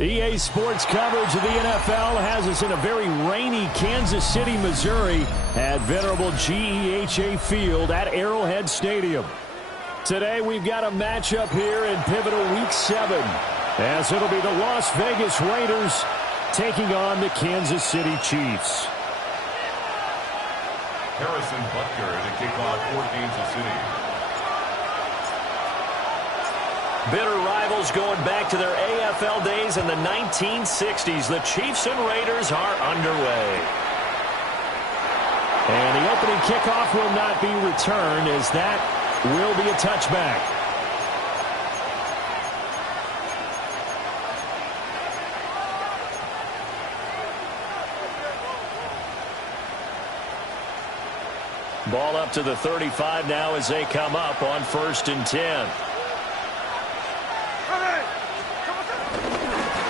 EA Sports coverage of the NFL has us in a very rainy Kansas City, Missouri at venerable GEHA Field at Arrowhead Stadium. Today we've got a matchup here in pivotal Week 7 as it'll be the Las Vegas Raiders taking on the Kansas City Chiefs. Harrison Butker to kick off for Kansas City. Bitter rivals going back to their AFL days in the 1960s. The Chiefs and Raiders are underway. And the opening kickoff will not be returned as that will be a touchback. Ball up to the 35 now as they come up on 1st and 10.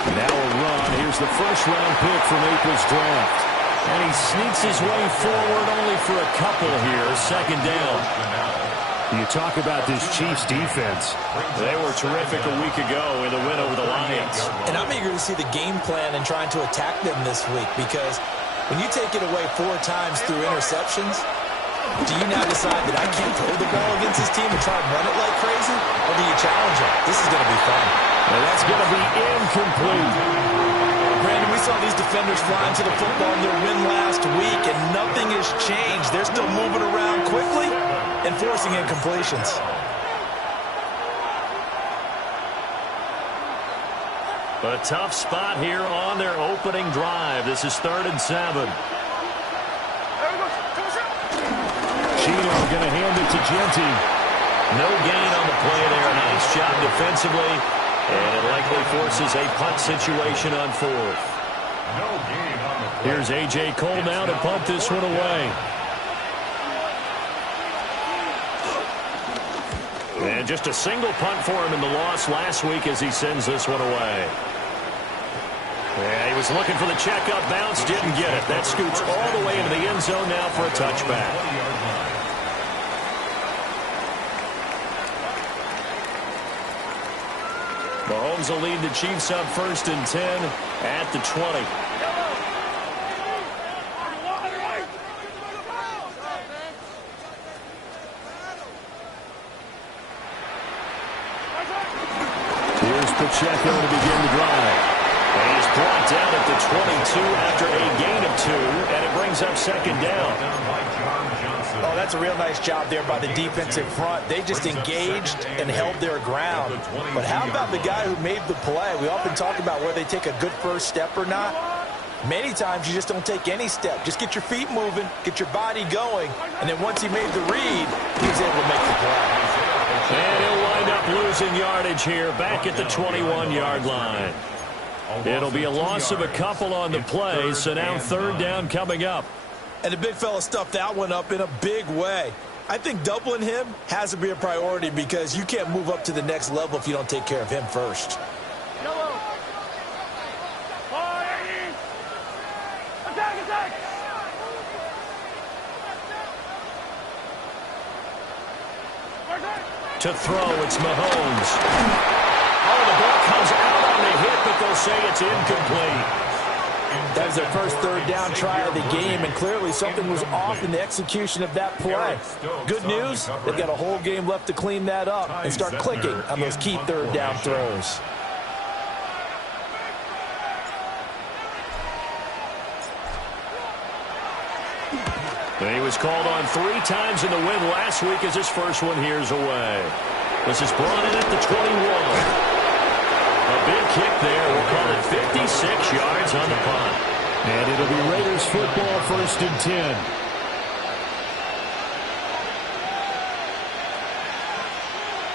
Now a run. Here's the first-round pick from April's draft. And he sneaks his way forward only for a couple here. 2nd down. You talk about this Chiefs defense. They were terrific a week ago in the win over the Lions. And I'm eager to see the game plan and trying to attack them this week, because when you take it away 4 times through interceptions, do you now decide that I can't throw the ball against this team and try and run it like crazy? Or do you challenge them? This is going to be fun. And that's going to be incomplete. Brandon, we saw these defenders flying to the football in their win last week, and nothing has changed. They're still moving around quickly and forcing incompletions. A tough spot here on their opening drive. This is 3rd and 7. Chino going to hand it to Genty. No gain on the play there. Nice job defensively. And it likely forces a punt situation on 4th. No gain on the play. Here's A.J. Cole now to punt this one away. And just a single punt for him in the loss last week as he sends this one away. Yeah, he was looking for the checkup bounce, didn't get it. That scoots all the way into the end zone now for a touchback. Mahomes will lead the Chiefs up 1st and 10 at the 20. Here's Pacheco to begin the drive. And he's brought down at the 22 after a gain of 2, and it brings up 2nd down. Oh, that's a real nice job there by the defensive front. They just engaged and held their ground. But how about the guy who made the play? We often talk about whether they take a good first step or not. Many times you just don't take any step. Just get your feet moving, get your body going, and then once he made the read, he was able to make the play. And he'll wind up losing yardage here back at the 21-yard line. It'll be a loss of a couple on the play, so now 3rd down coming up. And the big fella stuffed that one up in a big way. I think doubling him has to be a priority, because you can't move up to the next level if you don't take care of him first. To throw, it's Mahomes. Oh, the ball comes out on the hit, but they'll say it's incomplete. That was their first 3rd down try of the game, and clearly something was off in the execution of that play. Good news, they've got a whole game left to clean that up and start clicking on those key 3rd down throws. And he was called on 3 times in the win last week as his first one here's away. This is brought in at the 21. A big kick there. We'll call it 56 yards on the punt. And it'll be Raiders football, 1st and 10.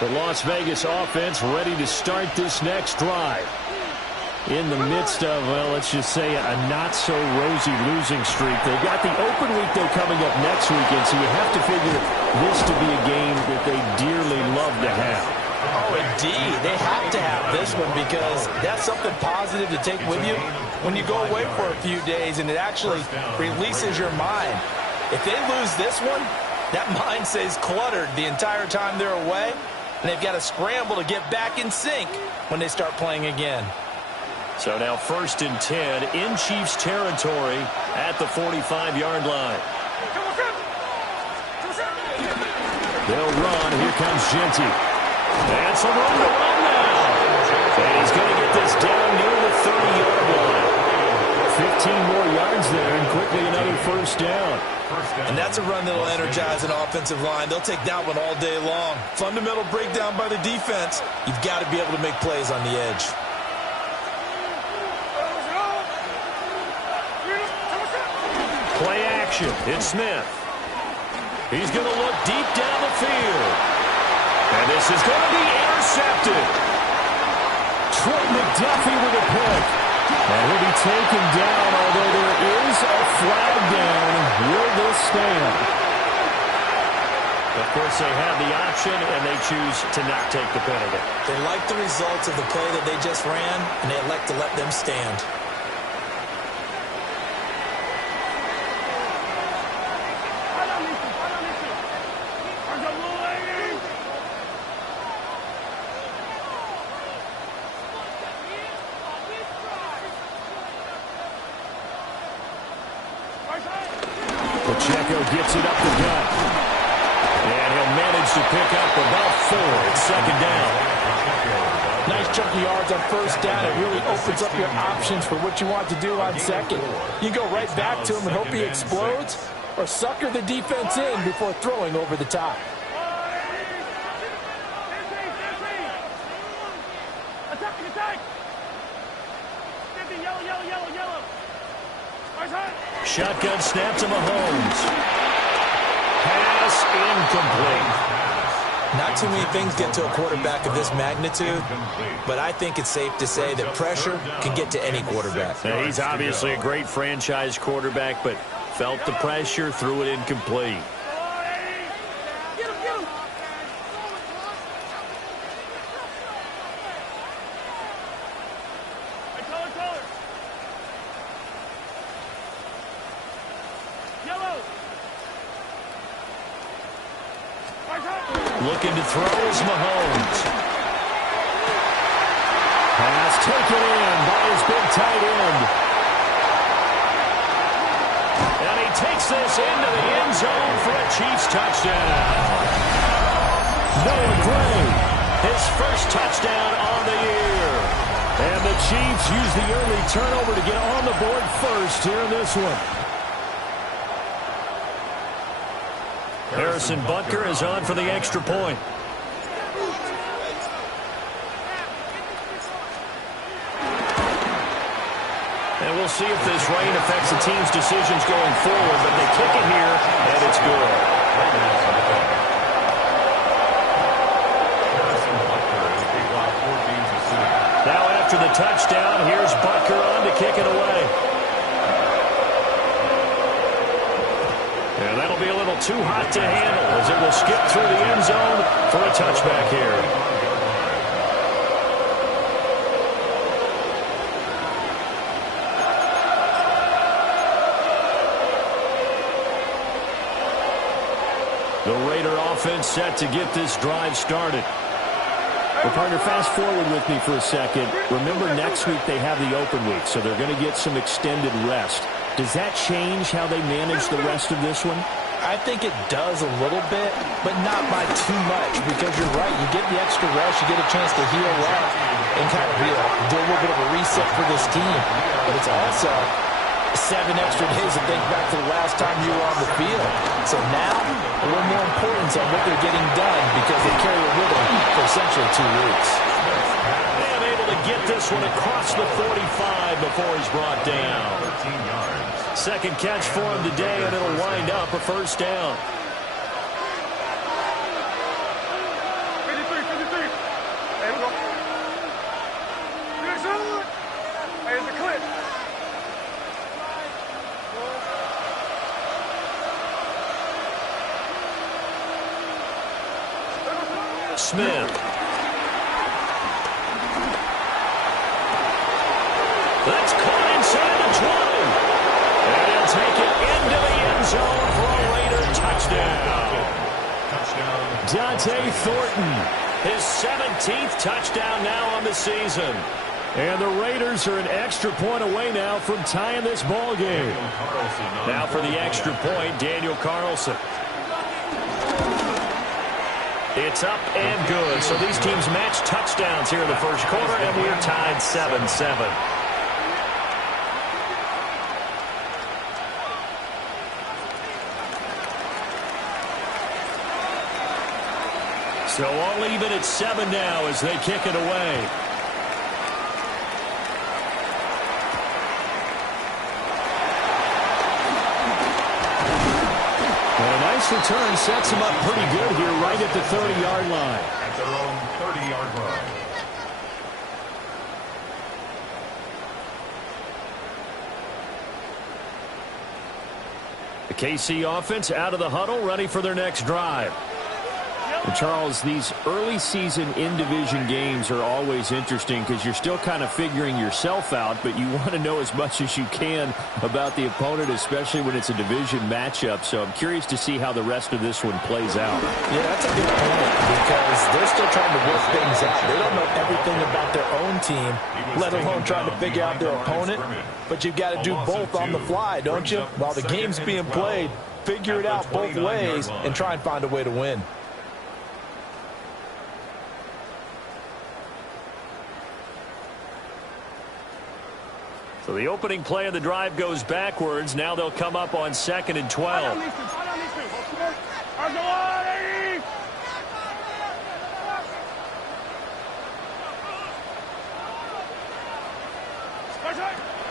The Las Vegas offense ready to start this next drive. In the midst of, well, let's just say a not-so-rosy losing streak. They've got the open week, though, coming up next weekend, so you have to figure this to be a game that they dearly love to have. Oh, indeed. They have to have this one, because that's something positive to take with you when you go away for a few days, and it actually releases your mind. If they lose this one, that mind stays cluttered the entire time they're away, and they've got to scramble to get back in sync when they start playing again. So now 1st and 10 in Chiefs territory at the 45-yard line. They'll run. Here comes Genty. And some room to run now. And he's going to get this down near the 30-yard line. 15 more yards there, and quickly another first down. And that's a run that'll energize an offensive line. They'll take that one all day long. Fundamental breakdown by the defense. You've got to be able to make plays on the edge. Play action. It's Smith. He's going to look deep down the field. And this is going to be intercepted. Trent McDuffie with a pick. And he'll be taken down, although there is a flag down. Will this stand? Of course, they have the option, and they choose to not take the penalty. They like the results of the play that they just ran, and they elect to let them stand. Pacheco gets it up the gut. And he'll manage to pick up about 4. It's 2nd down. Nice chunk of yards on 1st down. It really opens up your options for what you want to do on 2nd. You go right back to him and hope he explodes, or sucker the defense in before throwing over the top. Shotgun snap to Mahomes. Pass incomplete. Not too many things get to a quarterback of this magnitude, but I think it's safe to say that pressure can get to any quarterback. Now, he's obviously a great franchise quarterback, but felt the pressure, threw it incomplete. Looking to throw is Mahomes. Pass taken in by his big tight end. And he takes this into the end zone for a Chiefs touchdown. Noah Gray, his first touchdown on the year. And the Chiefs use the early turnover to get on the board first here in this one. Harrison Butker is on for the extra point. And we'll see if this rain affects the team's decisions going forward, but they kick it here, and it's good. Now after the touchdown, here's Butker on to kick it away. And that'll be a little too hot to handle as it will skip through the end zone for a touchback here. The Raider offense set to get this drive started. Well, partner, fast forward with me for a second. Remember, next week they have the open week, so they're going to get some extended rest. Does that change how they manage the rest of this one? I think it does a little bit, but not by too much, because you're right. You get the extra rest, you get a chance to heal up and kind of do a little bit of a reset for this team. But it's also 7 extra days to think back to the last time you were on the field. So now, a little more importance on what they're getting done because they carry it with them for essentially 2 weeks. And able to get this one across the 45 before he's brought down. 13 yards. Second catch for him today, and it'll wind up a first down. Smith. That's caught inside the 20. And he'll take it into the end zone for a Raider touchdown. Dante Thornton. His 17th touchdown now on the season. And the Raiders are an extra point away now from tying this ball game. Now for the extra point, Daniel Carlson. It's up and good. So these teams match touchdowns here in the first quarter, and we're tied 7-7. So all even at 7 now as they kick it away. And a nice return sets them up pretty good here right at the 30-yard line. At their own 30-yard line. The KC offense out of the huddle, ready for their next drive. And Charles, these early season in-division games are always interesting because you're still kind of figuring yourself out, but you want to know as much as you can about the opponent, especially when it's a division matchup. So I'm curious to see how the rest of this one plays out. Yeah, that's a good point because they're still trying to work things out. They don't know everything about their own team, let alone trying to figure out their opponent. But you've got to do both on the fly, don't you? While the game's being played, figure it out both ways and try and find a way to win. So the opening play of the drive goes backwards. Now they'll come up on 2nd and 12.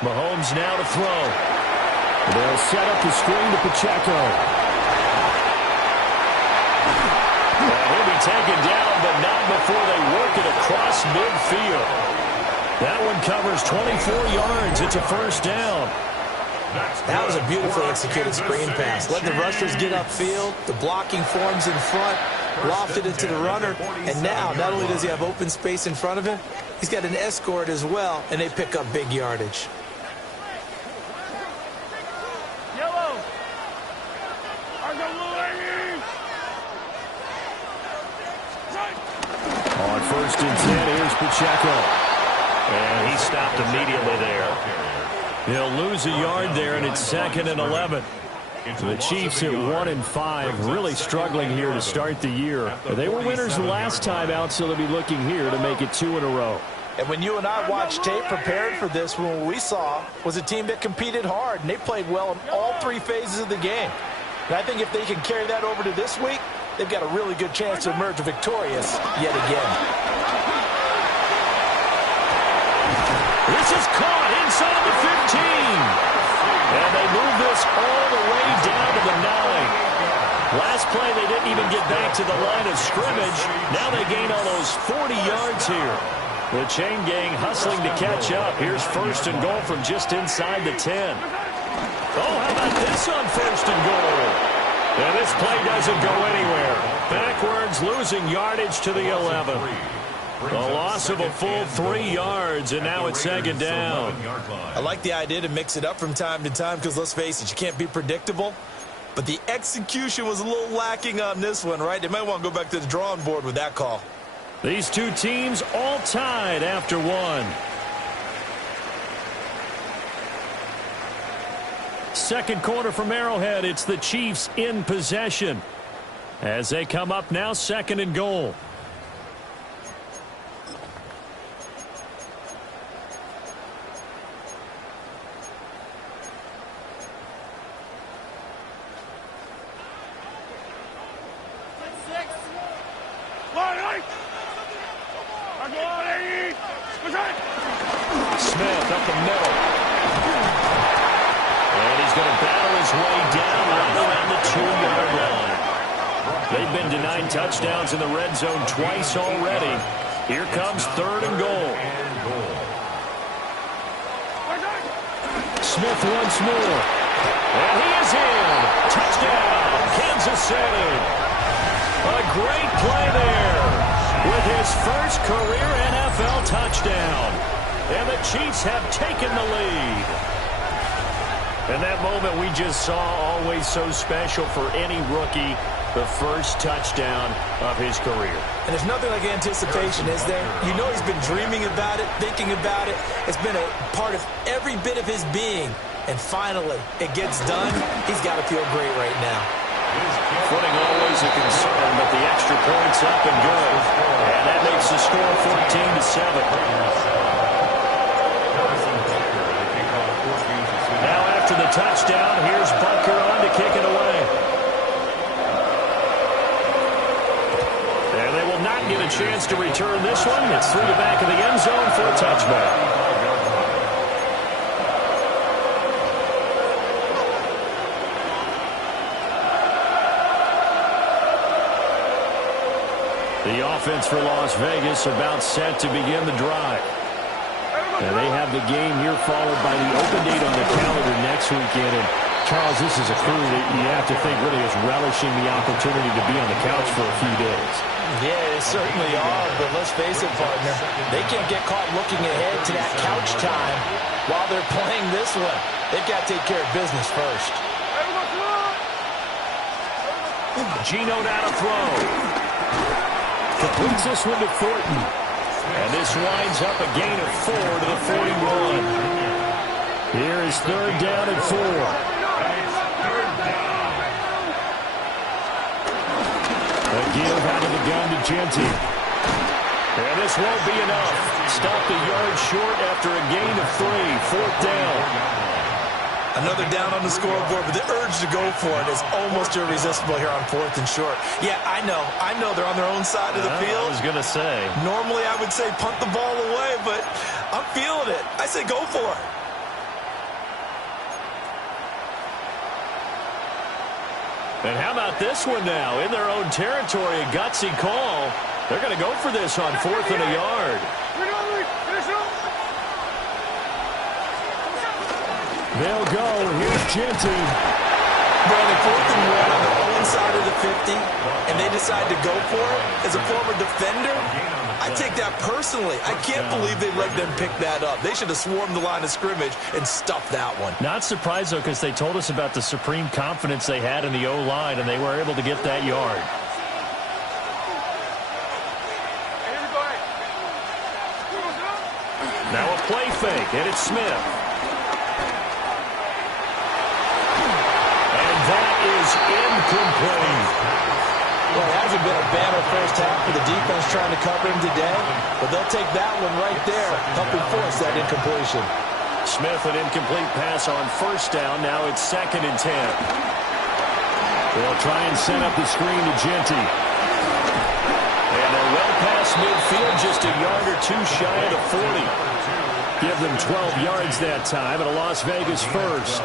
Mahomes now to throw. They'll set up the screen to Pacheco. He'll be taken down, but not before they work it across midfield. That one covers 24 yards. It's a first down. That was a beautifully executed screen pass. Let the rushers get upfield. The blocking forms in front. Lofted it to the runner. And now, not only does he have open space in front of him, he's got an escort as well, and they pick up big yardage. On 1st and 10, here's Pacheco. And he stopped immediately there. He'll lose a yard there, and it's 2nd and 11. The Chiefs at 1-5, really struggling here to start the year. They were winners the last time out, so they'll be looking here to make it 2 in a row. And when you and I watched tape prepared for this, what we saw was a team that competed hard, and they played well in all 3 phases of the game. And I think if they can carry that over to this week, they've got a really good chance to emerge victorious yet again. This is caught inside the 15. And they move this all the way down to the 9. Last play, they didn't even get back to the line of scrimmage. Now they gain almost 40 yards here. The chain gang hustling to catch up. Here's 1st and goal from just inside the 10. Oh, how about this on 1st and goal? And this play doesn't go anywhere. Backwards, losing yardage to the 11. A loss of a full 3 yards, and now it's 2nd down. I like the idea to mix it up from time to time because, let's face it, you can't be predictable. But the execution was a little lacking on this one, right? They might want to go back to the drawing board with that call. These two teams all tied after 1. Second quarter from Arrowhead, it's the Chiefs in possession. As they come up now, 2nd and goal. Smith up the middle. And he's going to battle his way down right around the 2-yard line. They've been denied touchdowns in the red zone twice already. Here comes 3rd and goal. Smith once more. And he is in. Touchdown, Kansas City. A great play there with his first career NFL touchdown. And the Chiefs have taken the lead. And that moment we just saw, always so special for any rookie, the first touchdown of his career. And there's nothing like anticipation, is there? You know he's been dreaming about it, thinking about it. It's been a part of every bit of his being. And finally, it gets done. He's got to feel great right now. Footing always a concern, but the extra point's up and good. And that makes the score 14-7. Now after the touchdown, here's Butker on to kick it away. And they will not get a chance to return this one. It's through the back of the end zone for a touchback. The offense for Las Vegas about set to begin the drive. And they have the game here followed by the open date on the calendar next weekend. And Charles, this is a crew that you have to think really is relishing the opportunity to be on the couch for a few days. Yeah, they certainly are, but let's face it, partner. They can't get caught looking ahead to that couch time while they're playing this one. They've got to take care of business first. Geno now to throw. Completes this one to Thornton. And this winds up a gain of 4 to the 41. Here is third down and 4. A give out of the gun to Genty. And this won't be enough. Stopped a yard short after a gain of 3. Fourth down. Another down on the scoreboard, but the urge to go for it is almost irresistible here on 4th and short. Yeah, I know they're on their own side of the field. I was going to say. Normally I would say punt the ball away, but I'm feeling it. I say go for it. And how about this one now? In their own territory, a gutsy call. They're going to go for this on 4th and a yard. They'll go. Here's Genty. Brandon, 4th and 1 on their own side of the 50, and they decide to go for it. As a former defender, I take that personally. I can't believe they let them pick that up. They should have swarmed the line of scrimmage and stuffed that one. Not surprised, though, because they told us about the supreme confidence they had in the O-line, and they were able to get that yard. Now a play fake, and it's Smith. That is incomplete. Well, it hasn't been a banner first half for the defense trying to cover him today, but they'll take that one right there, helping force that incompletion. Smith, an incomplete pass on first down. Now it's 2nd and 10. They'll try and set up the screen to Genty. And they're well past midfield, just a yard or two shy of the 40. Give them 12 yards that time, and a Las Vegas first.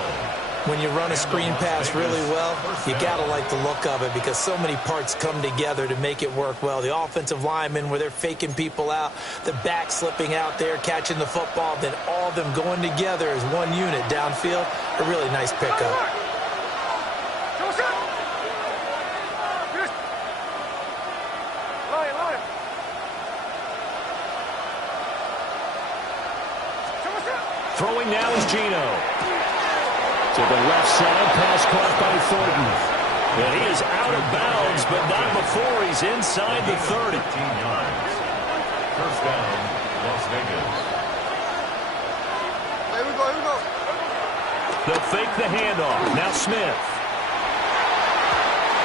When you run a screen pass really well, you got to like the look of it because so many parts come together to make it work well. The offensive linemen, where they're faking people out, the back slipping out there, catching the football, then all of them going together as one unit downfield. A really nice pickup. Throwing now is Geno. To the left side, pass caught by Thornton. And he is out of bounds, but not before he's inside the 30. 15 yards. First down, Las Vegas. Here we go. They'll fake the handoff. Now Smith.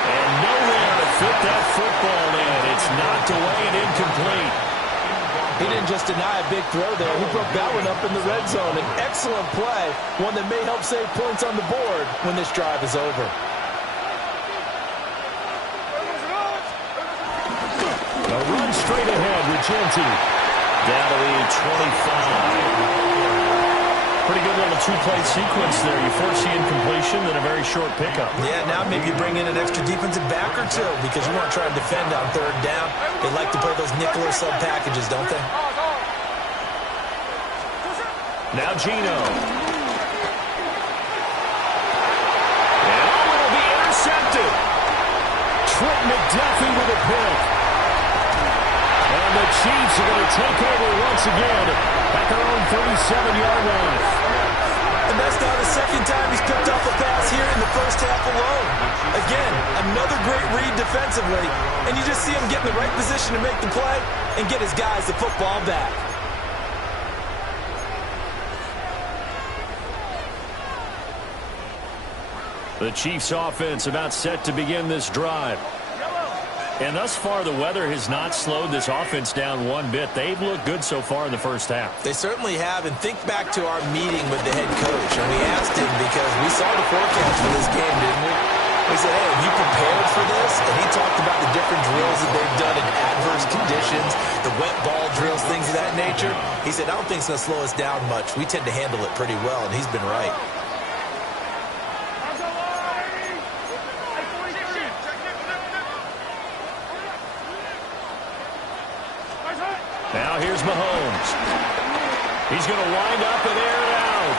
And nowhere to fit that football in. It's knocked away and incomplete. He didn't just deny a big throw there. He broke that one up in the red zone. An excellent play, one that may help save points on the board when this drive is over. A run straight ahead with Genty. Down to the 25. Pretty good little two-play sequence there. You force the incompletion, then a very short pickup. Yeah, now maybe you bring in an extra defensive back or two because you want to try to defend on 3rd down. They like to play those nickel or sub packages, don't they? Now Geno. And it'll be intercepted. Trent McDuffie with a pick. And the Chiefs are going to take over once again at their own 37-yard line. And that's now the 2nd time he's first half alone. Again, another great read defensively, and you just see him get in the right position to make the play and get his guys the football back. The Chiefs offense about set to begin this drive. And thus far, the weather has not slowed this offense down one bit. They've looked good so far in the first half. They certainly have. And think back to our meeting with the head coach. And we asked him because we saw the forecast for this game, didn't we? We said, hey, have you prepared for this? And he talked about the different drills that they've done in adverse conditions, the wet ball drills, things of that nature. He said, I don't think it's going to slow us down much. We tend to handle it pretty well, and he's been right. Now here's Mahomes. He's going to wind up and air it out.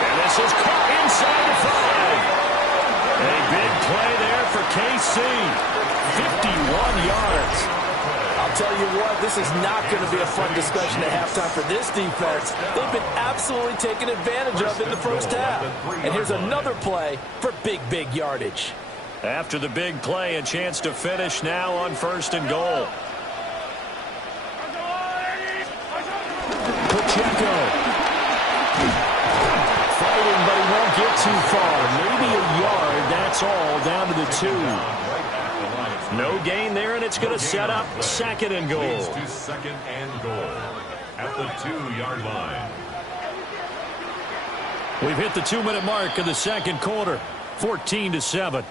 And this is caught inside the 5. A big play there for KC. 51 yards. I'll tell you what, this is not going to be a fun discussion at halftime for this defense. They've been absolutely taken advantage of in the first half. And here's another play for big yardage. After the big play, a chance to finish now on 1st and goal. Pacheco. Fighting, but he won't get too far. Maybe a yard, that's all, down to the 2. No gain there, and it's going to set up 2nd and goal. Leads to 2nd and goal at the 2-yard line. We've hit the 2-minute mark in the second quarter. 14-7.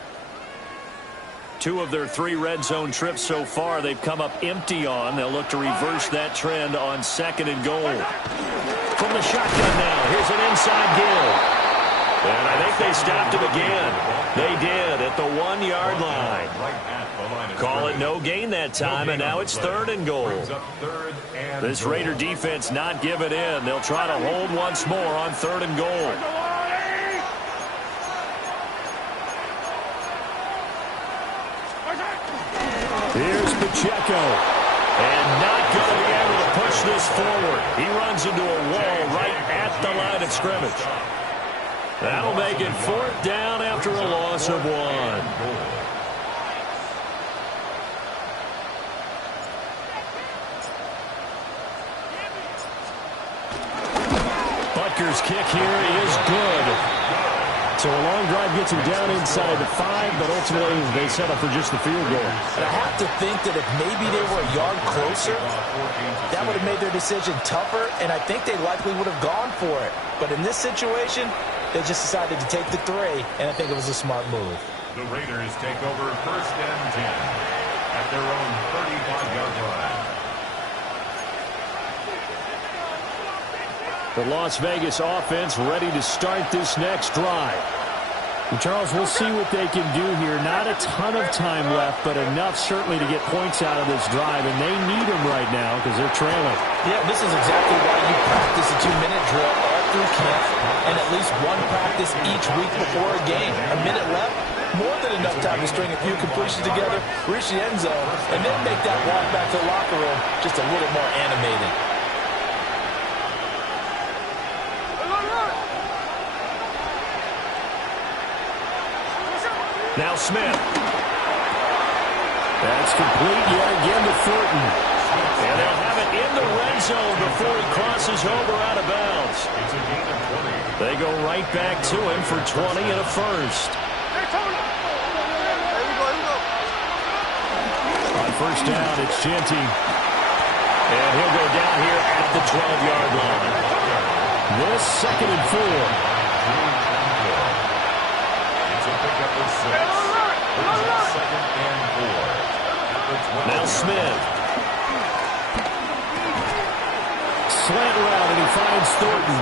2 of their 3 red zone trips so far they've come up empty on. They'll look to reverse that trend on 2nd and goal. From the shotgun now, here's an inside give. And I think they stopped him again. They did at the 1-yard line. Call it no gain that time, and now it's 3rd and goal. This Raider defense not giving in. They'll try to hold once more on 3rd and goal. Here's Pacheco. And not going to be able to push this forward. He runs into a wall right at the line of scrimmage. That'll make it 4th down after a loss of 1. Butker's kick here is good. So a long drive gets him down inside the 5, but ultimately they settle for just the field goal. And I have to think that if maybe they were a yard closer, that would have made their decision tougher, and I think they likely would have gone for it. But in this situation, they just decided to take the 3, and I think it was a smart move. The Raiders take over 1st and 10 at their own 35-yard line. The Las Vegas offense ready to start this next drive. And Charles, we'll see what they can do here. Not a ton of time left, but enough certainly to get points out of this drive, and they need them right now because they're trailing. Yeah, this is exactly why you practice a 2-minute drill all through camp and at least one practice each week before a game. A minute left, more than enough time to string a few completions together, reach the end zone, and then make that walk back to the locker room just a little more animated. Now Smith. That's complete yet again to Thornton. And they'll have it in the red zone before he crosses over out of bounds. They go right back to him for 20 and a first. On 1st down, it's Genty. And he'll go down here at the 12-yard line. This 2nd and 4. Now Smith. Slant route, and he finds Thornton.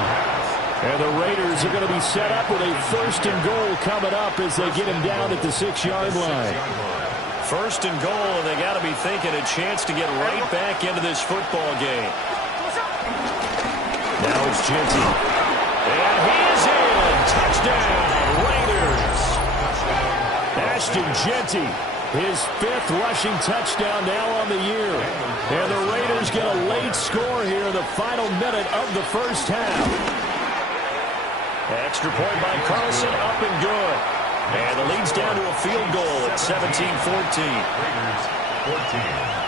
And the Raiders are going to be set up with a 1st and goal coming up as they get him down at the 6-yard line. 1st and goal, and they got to be thinking a chance to get right back into this football game. Now it's Genty. And he is in. Touchdown, Raiders. Ashton Genty, his 5th rushing touchdown now on the year. And the Raiders get a late score here in the final minute of the first half. extra point by Carlson, up and good. And the lead's down to a field goal at 17-14. Raiders 14.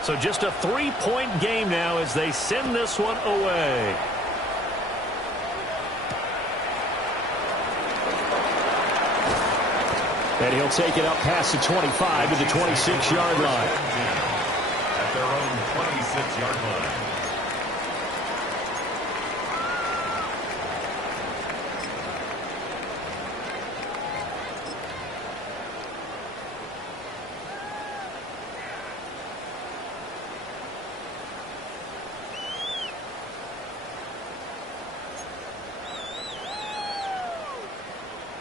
So just a 3-point game now as they send this one away. And he'll take it up past the 25 to the 26-yard line. At their own 26-yard line.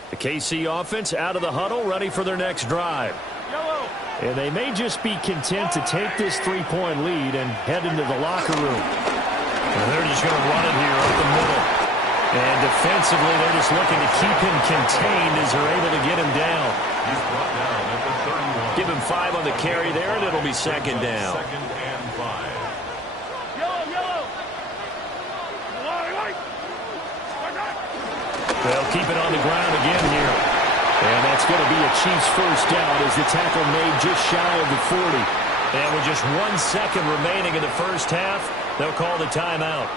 The KC offense out of the huddle, ready for their next drive. And they may just be content to take this 3-point lead and head into the locker room. And they're just going to run it here up the middle. And defensively, they're just looking to keep him contained as they're able to get him down. He's brought down at the 31. Give him 5 on the carry there, and it'll be second down. Second and 5. They'll keep it on the ground again here. And that's going to be a Chiefs first down as the tackle made just shy of the 40. And with just 1 second remaining in the first half, they'll call the timeout.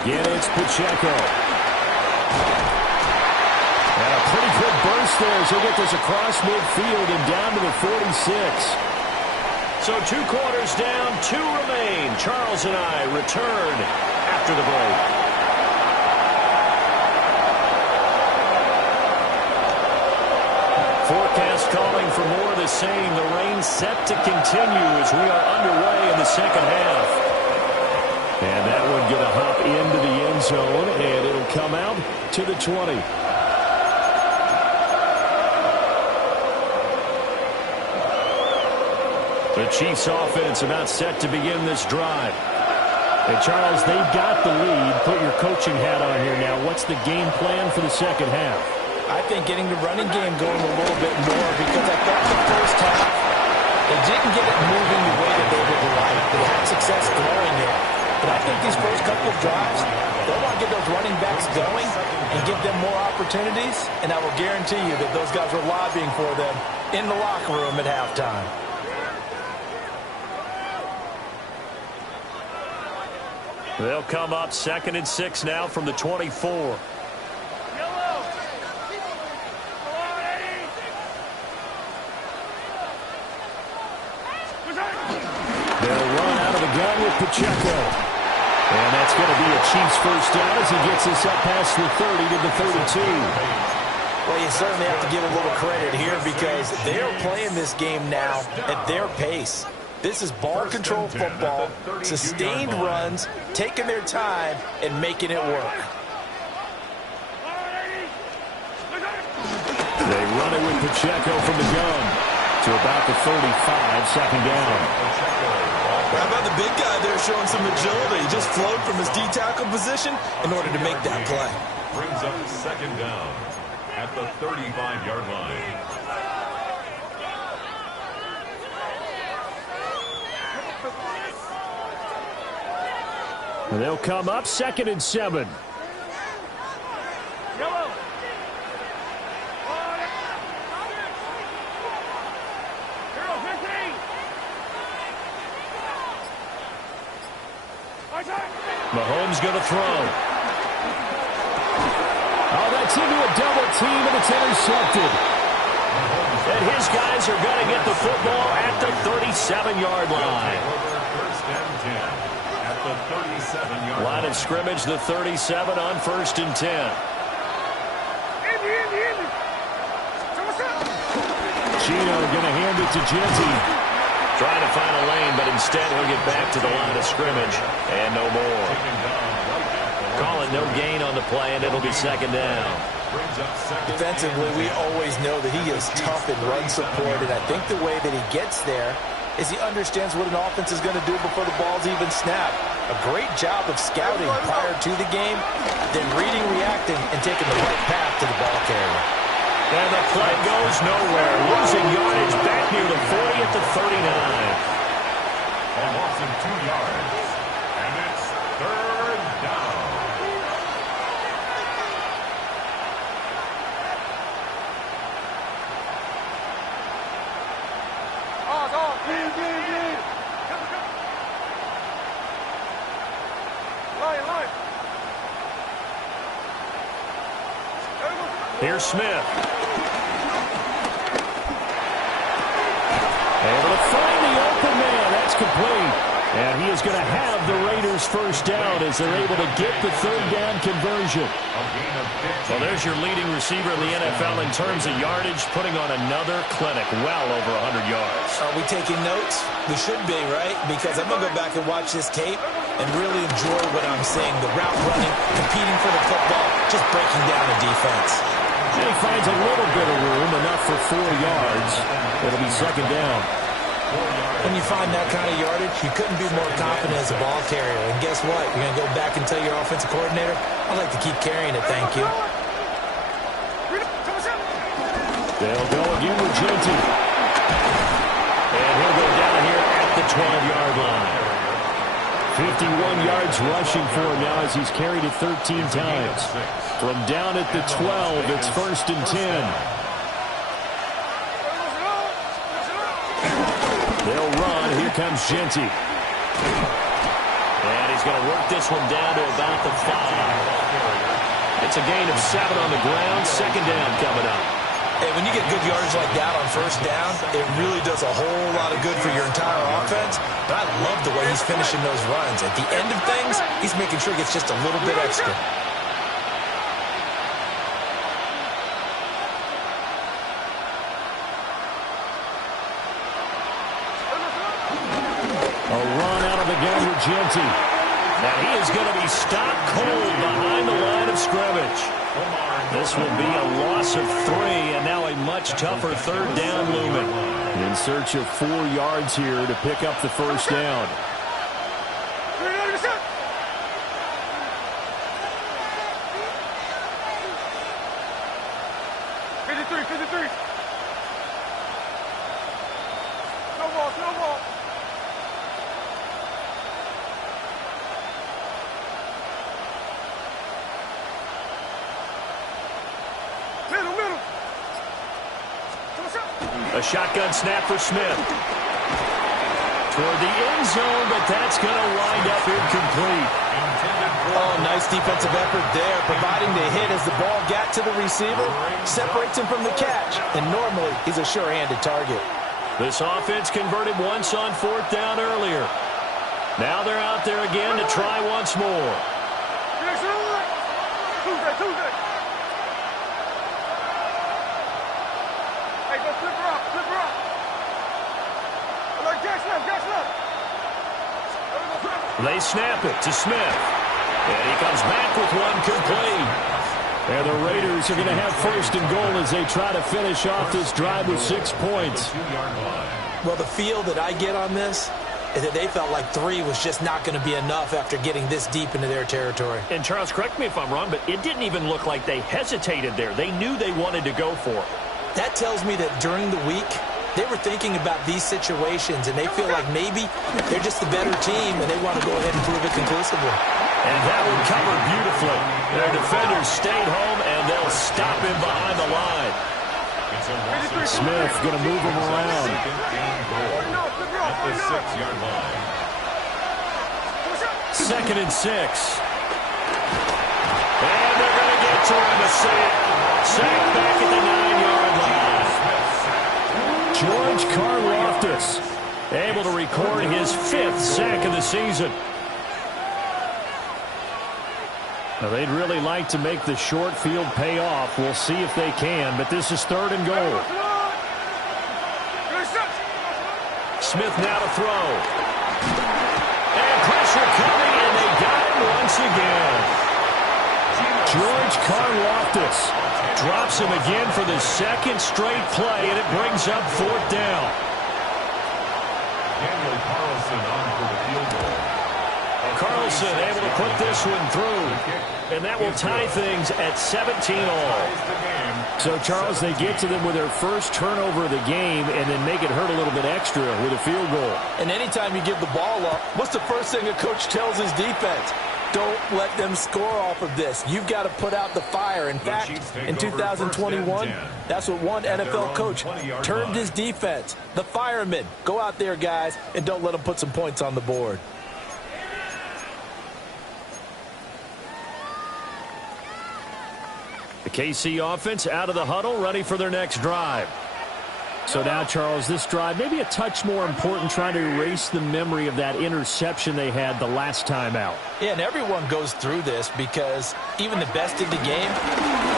Again, it's Pacheco. And a pretty good burst there as he'll get this across midfield and down to the 46. So 2 quarters down, 2 remain. Charles and I return after the break. Forecast calling for more of the same. The rain set to continue as we are underway in the second half. And that would get a hop into the end zone, and it'll come out to the 20. The Chiefs offense about set to begin this drive. And Charles, they've got the lead. Put your coaching hat on here now. What's the game plan for the second half? I think getting the running game going a little bit more, because I thought the first half, they didn't get it moving the way that they would like. They had success throwing it. But I think these first couple of drives, they'll want to get those running backs going and give them more opportunities. And I will guarantee you that those guys were lobbying for them in the locker room at halftime. They'll come up 2nd and 6 now from the 24. They'll run out of the gun with Pacheco. And that's going to be a Chiefs first down as he gets us up past the 30 to the 32. Well, you certainly have to give a little credit here because they're playing this game now at their pace. This is ball control football, sustained runs, taking their time and making it work. They run it with Pacheco from the gun to about the 35, second down. How about the big guy there showing some agility? He just flowed from his D-tackle position in order to make that play. Brings up second down at the 35-yard line. And they'll come up 2nd and 7. Mahomes going to throw. Oh, that's into a double team, and it's intercepted. And his guys are going to get the football at the 37-yard line. First and 10 at the 37-yard line. Line of scrimmage, the 37 on 1st and 10. Chino going to hand it to Jeanty. Trying to find a lane, but instead he'll get back to the line of scrimmage. And no more. Call it no gain on the play, and it'll be second down. Defensively, we always know that he is tough in run support, and I think the way that he gets there is he understands what an offense is going to do before the ball's even snapped. A great job of scouting prior to the game, then reading, reacting, and taking the right path to the ball carrier. And the play goes nowhere. Losing yardage back near the 40 at the 39. A loss of 2 yards. And it's third down. Here's Smith. Able to find the open man. That's complete. And he is going to have the Raiders first down as they're able to get the third down conversion. Well, there's your leading receiver in the NFL in terms of yardage, putting on another clinic, well over 100 yards. Are we taking notes? We should be, right? Because I'm going to go back and watch this tape and really enjoy what I'm seeing. The route running, competing for the football, just breaking down the defense. And he finds a little bit of room, enough for 4 yards. It'll be second down. When you find that kind of yardage, you couldn't be more confident as a ball carrier. And guess what? You're going to go back and tell your offensive coordinator, I'd like to keep carrying it, thank you. They'll go again with Jeanty. And he'll go down here at the 12-yard line. 51 yards rushing for him now as he's carried it 13 times. From down at the 12, it's first and 10. They'll run. Here comes Jeanty. And he's going to work this one down to about the 5. It's a gain of 7 on the ground. Second down coming up. Hey, when you get good yardage like that on first down, it really does a whole lot of good for your entire offense. But I love the way he's finishing those runs. At the end of things, he's making sure he gets just a little bit extra. Jeanty. And he is going to be stopped cold behind the line of scrimmage. This will be a loss of 3, and now a much tougher third down looming. In search of 4 yards here to pick up the first down. A shotgun snap for Smith. Toward the end zone, but that's going to wind up incomplete. Oh, nice defensive effort there, providing the hit as the ball got to the receiver, separates him from the catch, and normally he's a sure-handed target. This offense converted once on 4th down earlier. Now they're out there again to try once more. They snap it to Smith. And he comes back with one complete. And the Raiders are going to have first and goal as they try to finish off this drive with 6 points. Well, the feel that I get on this is that they felt like 3 was just not going to be enough after getting this deep into their territory. And Charles, correct me if I'm wrong, but it didn't even look like they hesitated there. They knew they wanted to go for it. That tells me that during the week, they were thinking about these situations, and they feel like maybe they're just the better team, and they want to go ahead and prove it conclusively. And that one covered beautifully. Their defenders stayed home, and they'll stop him behind the line. Smith going to move him around. At the 6-yard line. 2nd and 6. And they're going to get to him to sack. Sack back at the 9-yard line. George Karlaftis able to record his 5th sack of the season. Now, they'd really like to make the short field pay off. We'll see if they can, but this is 3rd and goal. Smith now to throw. And pressure coming, and they got him once again. George Karlaftis drops him again for the 2nd straight play, and it brings up 4th down. Daniel Carlson on for the field goal. Carlson able to put this one through, and that will tie things at 17-all. So, Charles, they get to them with their first turnover of the game and then make it hurt a little bit extra with a field goal. And anytime you give the ball up, what's the first thing a coach tells his defense? Don't let them score off of this. You've got to put out the fire. In fact, in 2021, that's what one NFL coach termed his defense. The firemen. Go out there, guys, and don't let them put some points on the board. The KC offense out of the huddle, ready for their next drive. So now, Charles, this drive maybe a touch more important, trying to erase the memory of that interception they had the last time out. Yeah, and everyone goes through this because even the best in the game,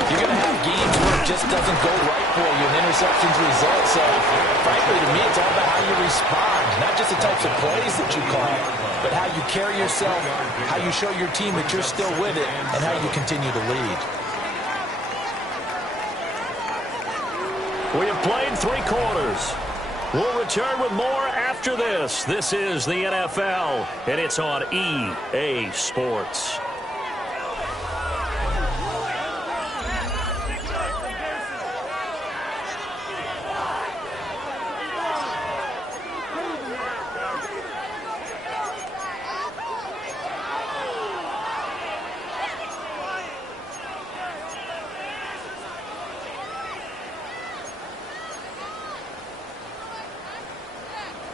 you're going to have games where it just doesn't go right for you, and interceptions result. So, frankly, to me, it's all about how you respond, not just the types of plays that you call, but how you carry yourself, how you show your team that you're still with it, and how you continue to lead. We have played 3 quarters. We'll return with more after this. This is the NFL, and it's on EA Sports.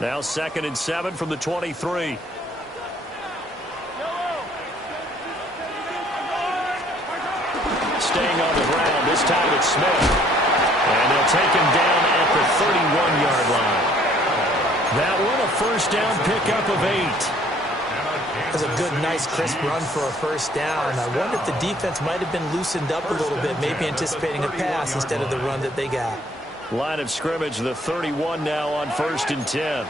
Now 2nd and 7 from the 23. Staying on the ground, this time it's Smith. And they'll take him down at the 31-yard line. That one, a first down pickup of 8. That's a good, nice, crisp run for a first down. I wonder if the defense might have been loosened up a little bit, maybe anticipating a pass instead of the run that they got. Line of scrimmage, the 31 now on 1st and 10.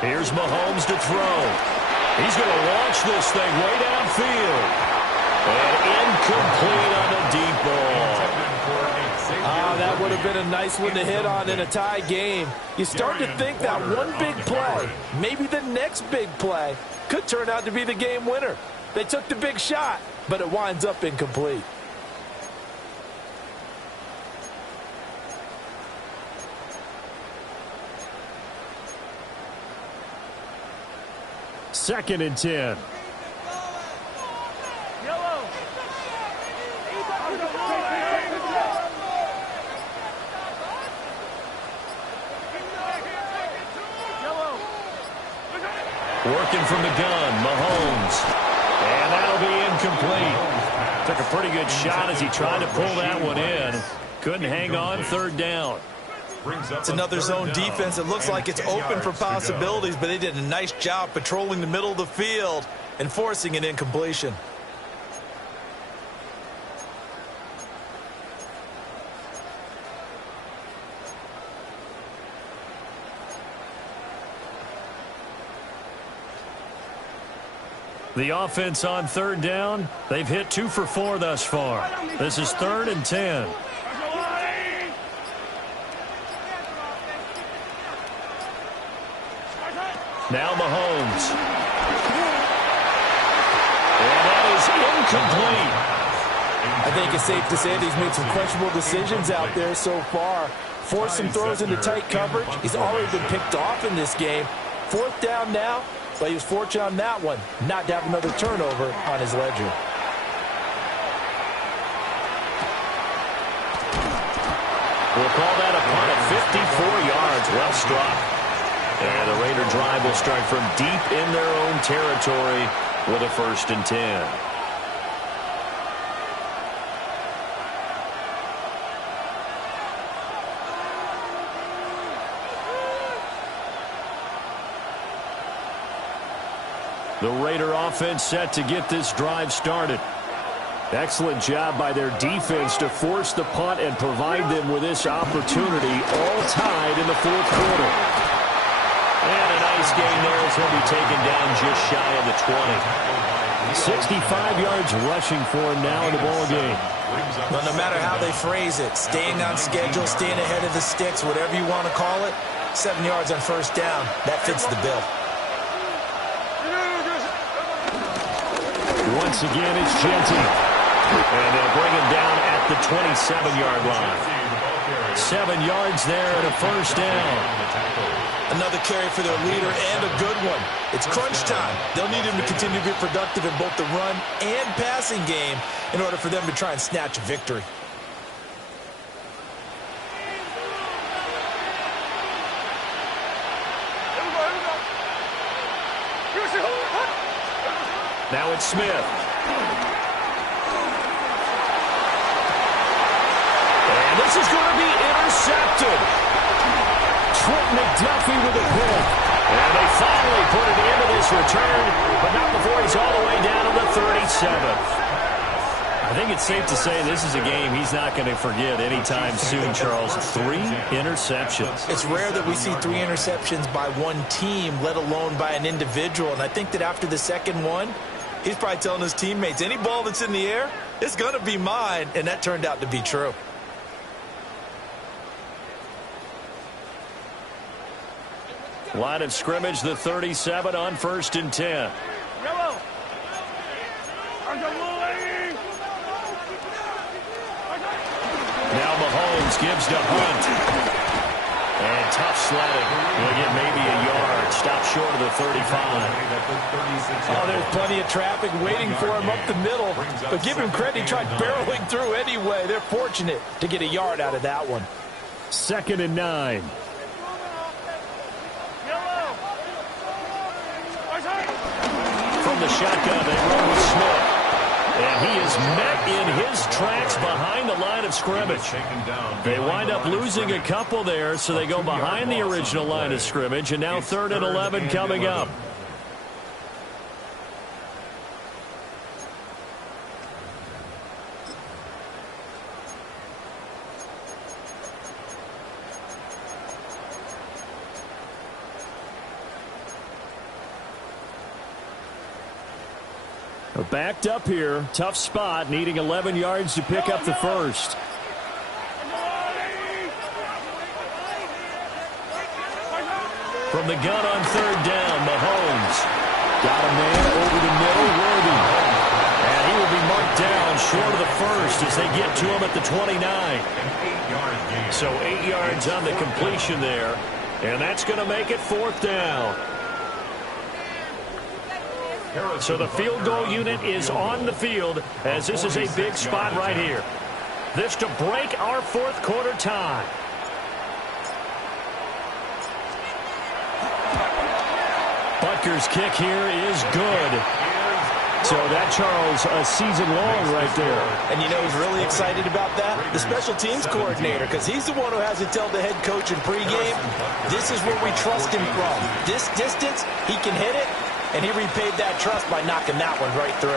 Here's Mahomes to throw. He's going to launch this thing way downfield. And incomplete on the deep ball. That would have been a nice one to hit on in a tie game. You start to think that one big play, maybe the next big play, could turn out to be the game winner. They took the big shot, but it winds up incomplete. Second and 10. Working from the gun, Mahomes. And that'll be incomplete. Took a pretty good shot as he tried to pull that one in. Couldn't hang on, 3rd down. It's another zone defense. It looks like it's open for possibilities, but they did a nice job patrolling the middle of the field and forcing an incompletion. The offense on 3rd down, they've hit 2 for 4 thus far. This is 3rd and 10. Now Mahomes. And that is incomplete. I think it's safe to say that he's made some questionable decisions out there so far. Forced some throws into tight coverage. He's already been picked off in this game. 4th down now, but he was fortunate on that one not to have another turnover on his ledger. We'll call that a punt at 54 yards. Well struck. And the Raider drive will start from deep in their own territory with a 1st and 10. The Raider offense set to get this drive started. Excellent job by their defense to force the punt and provide them with this opportunity, all tied in the fourth quarter. And a nice gain there as he'll be taken down just shy of the 20. 65 yards rushing for him now in the ball game. Well, no matter how they phrase it, staying on schedule, staying ahead of the sticks, whatever you want to call it, 7 yards on first down, that fits the bill. Once again, it's Jeanty. And they'll bring him down at the 27-yard line. 7 yards there and a first down. Another carry for their leader and a good one. It's crunch time. They'll need him to continue to be productive in both the run and passing game in order for them to try and snatch a victory. Now it's Smith. And this is going to be intercepted. Trent McDuffie with a pick. And they finally put it into this return, but not before he's all the way down to the 37th. I think it's safe to say this is a game he's not going to forget anytime soon, Charles. 3 interceptions. It's rare that we see 3 interceptions by one team, let alone by an individual. And I think that after the second one, he's probably telling his teammates, any ball that's in the air, it's going to be mine. And that turned out to be true. Line of scrimmage, the 37 on 1st and 10. Now Mahomes gives to Hunt. And tough sledding. He'll get maybe a yard. Stop short of the 35. Oh, there's plenty of traffic waiting for him up the middle. But give him credit, he tried barreling through anyway. They're fortunate to get a yard out of that one. 2nd and 9. From the shotgun, they run with Smith. And he is met in his tracks behind the line of scrimmage. They wind up losing a couple there, so they go behind the original line of scrimmage, and now 3rd and 11 coming up. Backed up here, tough spot, needing 11 yards to pick up the first. From the gun on 3rd down, Mahomes got a man over the middle, Worthy. And he will be marked down short of the first as they get to him at the 29. So 8 yards on the completion there, and that's going to make it 4th down. So the field goal unit is on the field as this is a big spot right here. This to break our 4th quarter tie. Butker's kick here is good. So that, Charles, a season long right there. And you know who's really excited about that? The special teams coordinator, because he's the one who has to tell the head coach in pregame, this is where we trust him from. This distance, he can hit it. And he repaid that trust by knocking that one right through.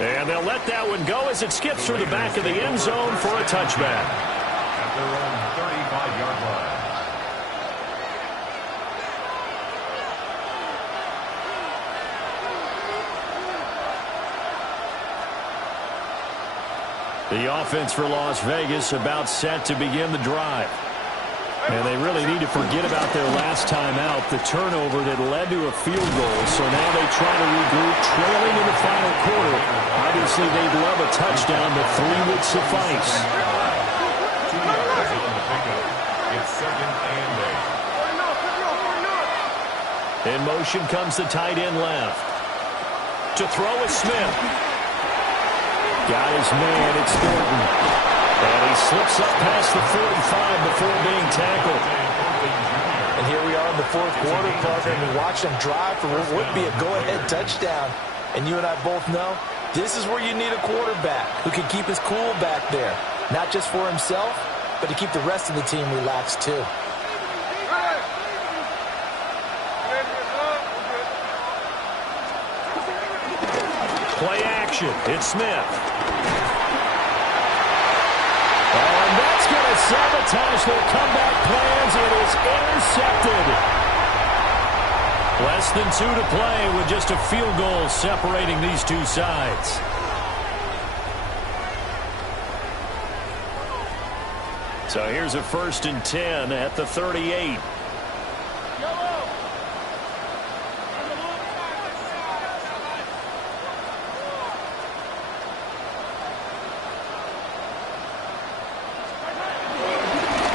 And they'll let that one go as it skips through the back of the end zone for a touchback. At their own 35-yard line. The offense for Las Vegas about set to begin the drive. And they really need to forget about their last time out, the turnover that led to a field goal. So now they try to regroup, trailing in the final quarter. Obviously, they'd love a touchdown, but 3 would suffice. 2 yards on the pickup. It's 2nd and 8. In motion comes the tight end left. To throw is Smith. Got his man, it's Thornton. And he slips up past the 45 before being tackled. And here we are in the 4th quarter, partner, and we watch them drive for what would be a go-ahead touchdown. And you and I both know this is where you need a quarterback who can keep his cool back there. Not just for himself, but to keep the rest of the team relaxed too. Play action. It's Smith. And that's going to sabotage their comeback plans. It is intercepted. Less than 2 to play with just a field goal separating these two sides. So here's a 1st and 10 at the 38.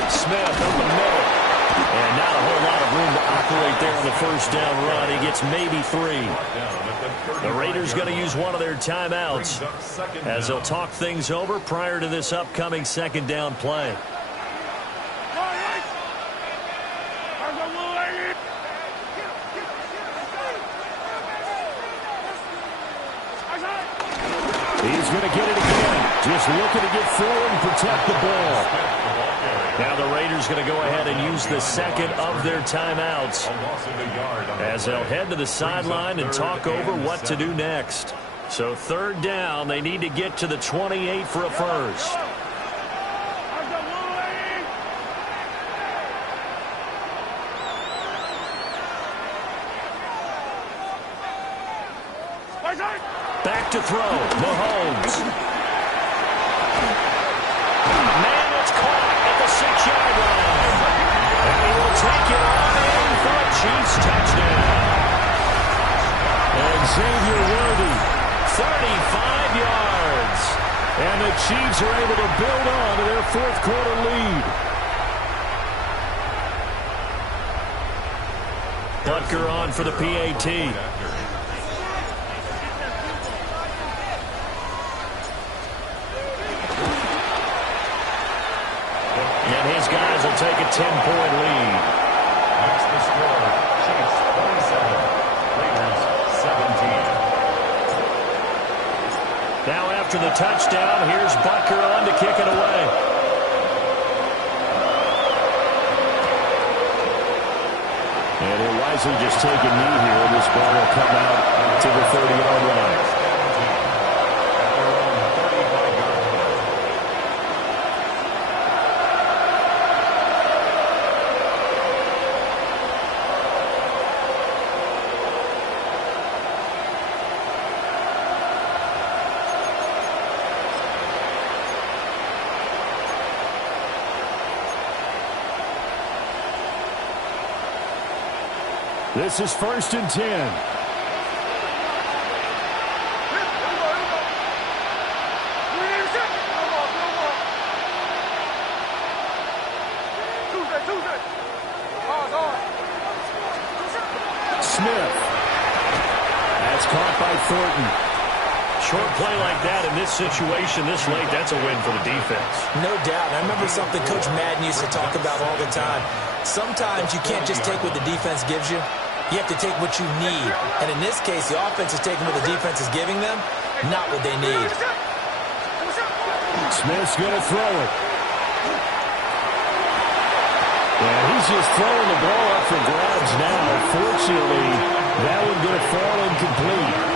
Smith up the middle. And not a whole lot of room to operate there on the first down run. He gets maybe 3. The Raiders going to use one of their timeouts as they'll talk things over prior to this upcoming 2nd down play. He's going to get it again. Just looking to get forward and protect the ball. Now the Raiders going to go ahead and use the 2nd of their timeouts as they'll head to the sideline and talk over what to do next. So 3rd down, they need to get to the 28 for a first. Back to throw. Mahomes. Man, it's caught at the 6-yard line. And he will take it on in for a Chiefs touchdown. And Xavier Worthy, 35 yards. and the Chiefs are able to build on to their 4th quarter lead. Butker on for the PAT. And his guys will take a 10-point lead. That's the score. Chiefs 27, Raiders 17. Now after the touchdown, here's Butker on to kick it away. And he'll wisely just take a knee here. This ball will come out to the 30-yard line. This is 1st and 10. Smith. That's caught by Thornton. Short play like that in this situation this late, that's a win for the defense. No doubt. I remember something Coach Madden used to talk about all the time. Sometimes you can't just take what the defense gives you. You have to take what you need. And in this case, the offense is taking what the defense is giving them, not what they need. Smith's going to throw it. And he's just throwing the ball up for grabs now. Fortunately, that one going to fall incomplete.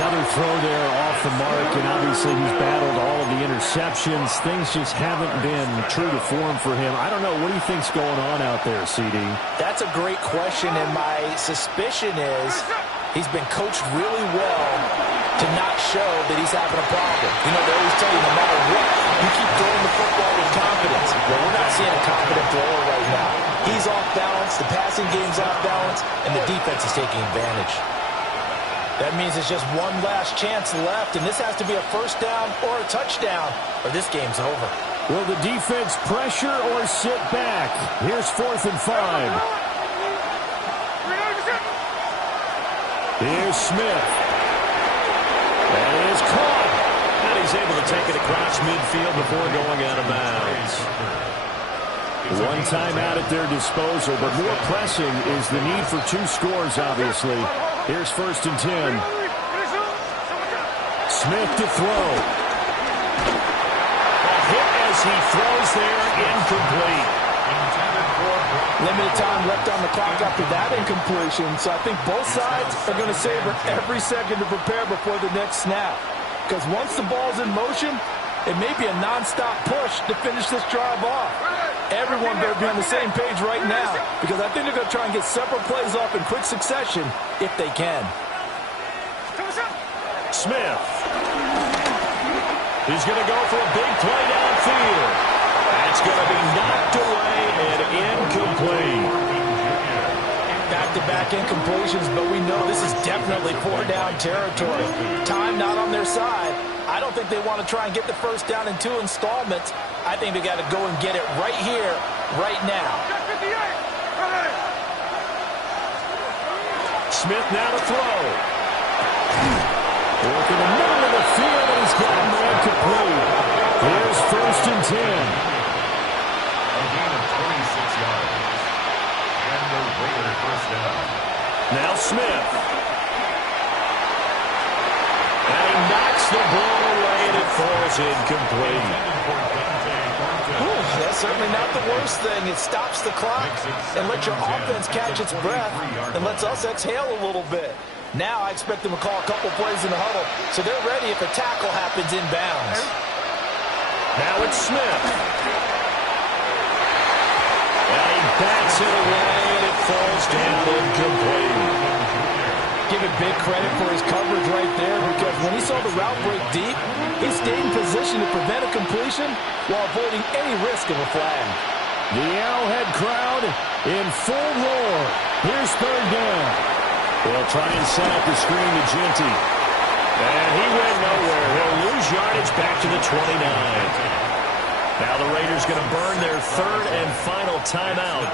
Another throw there off the mark, and obviously he's battled all of the interceptions. Things just haven't been true to form for him. I don't know. What do you think's going on out there, CD? That's a great question, and my suspicion is he's been coached really well to not show that he's having a problem. You know, they always tell you no matter what, you keep throwing the football with confidence. Well, we're not seeing a confident thrower right now. He's off balance, the passing game's off balance, and the defense is taking advantage. That means it's just one last chance left, and this has to be a 1st down or a touchdown, or this game's over. Will the defense pressure or sit back? Here's 4th and 5. Here's Smith. And it is caught. And he's able to take it across midfield before going out of bounds. One timeout at their disposal, but more pressing is the need for 2 scores, obviously. Here's 1st and 10. Smith to throw. A hit as he throws there, incomplete. Intended for Brock Limited time left on the clock after that incompletion, so I think both sides are going to savor every second to prepare before the next snap. Because once the ball's in motion, it may be a non-stop push to finish this drive off. Everyone better be on the same page right now, because I think they're going to try and get several plays off in quick succession if they can. Smith. He's going to go for a big play downfield. That's going to be knocked away and incomplete. Back-to-back incompletions, but we know this is definitely four-down territory. Time not on their side. I don't think they want to try and get the first down in 2 installments. I think they got to go and get it right here, right now. Smith now to throw. Working the middle of the field, and he's got him there complete. Here's 1st and 10. A gain of 26 yards. And the Raiders first down. Now Smith. And he knocks the ball away, and it falls incomplete. That's certainly not the worst thing. It stops the clock and lets your offense catch its breath and lets us exhale a little bit. Now I expect them to call a couple plays in the huddle, so they're ready if a tackle happens inbounds. Now it's Smith. And he bats it away, and it falls down incomplete. Give it big credit for his coverage right there, because when he saw the route break deep, he stayed in position to prevent a completion while avoiding any risk of a flag. The Arrowhead crowd in full roar. Here's 3rd down. They'll try and set up the screen to Ginty. And he went nowhere. He'll lose yardage back to the 29. Now the Raiders going to burn their 3rd and final timeout,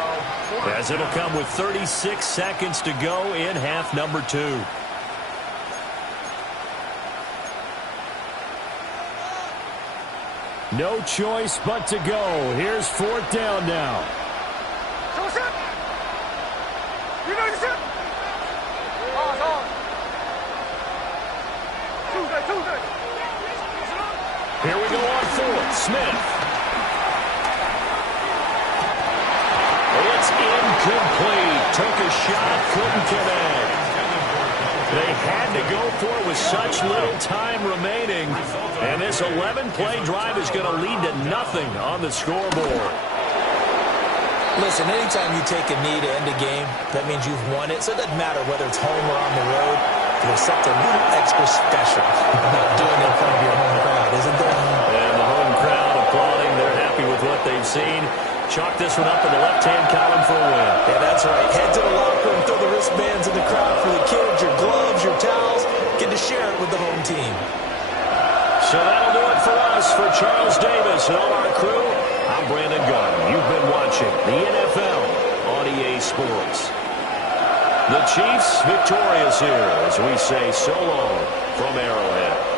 as it'll come with 36 seconds to go in half number 2. No choice but to go. Here's 4th down now. Here we go on 4th. Smith. It's incomplete. Took a shot, couldn't connect. They had to go for it with such little time remaining. And this 11-play drive is going to lead to nothing on the scoreboard. Listen, anytime you take a knee to end a game, that means you've won it. So it doesn't matter whether it's home or on the road. There's something a little extra special about doing it in front of your home crowd, isn't there? And the home crowd applauding. They're happy with what they've seen. Chalk this one up in the left-hand column for a win. Yeah, that's right. Head to the locker and throw the wristbands in the crowd for the kids, your gloves, your towels. Get to share it with the home team. So that'll do it for us. For Charles Davis and all our crew, I'm Brandon Garden. You've been watching the NFL on EA Sports. The Chiefs victorious here as we say so long from Arrowhead.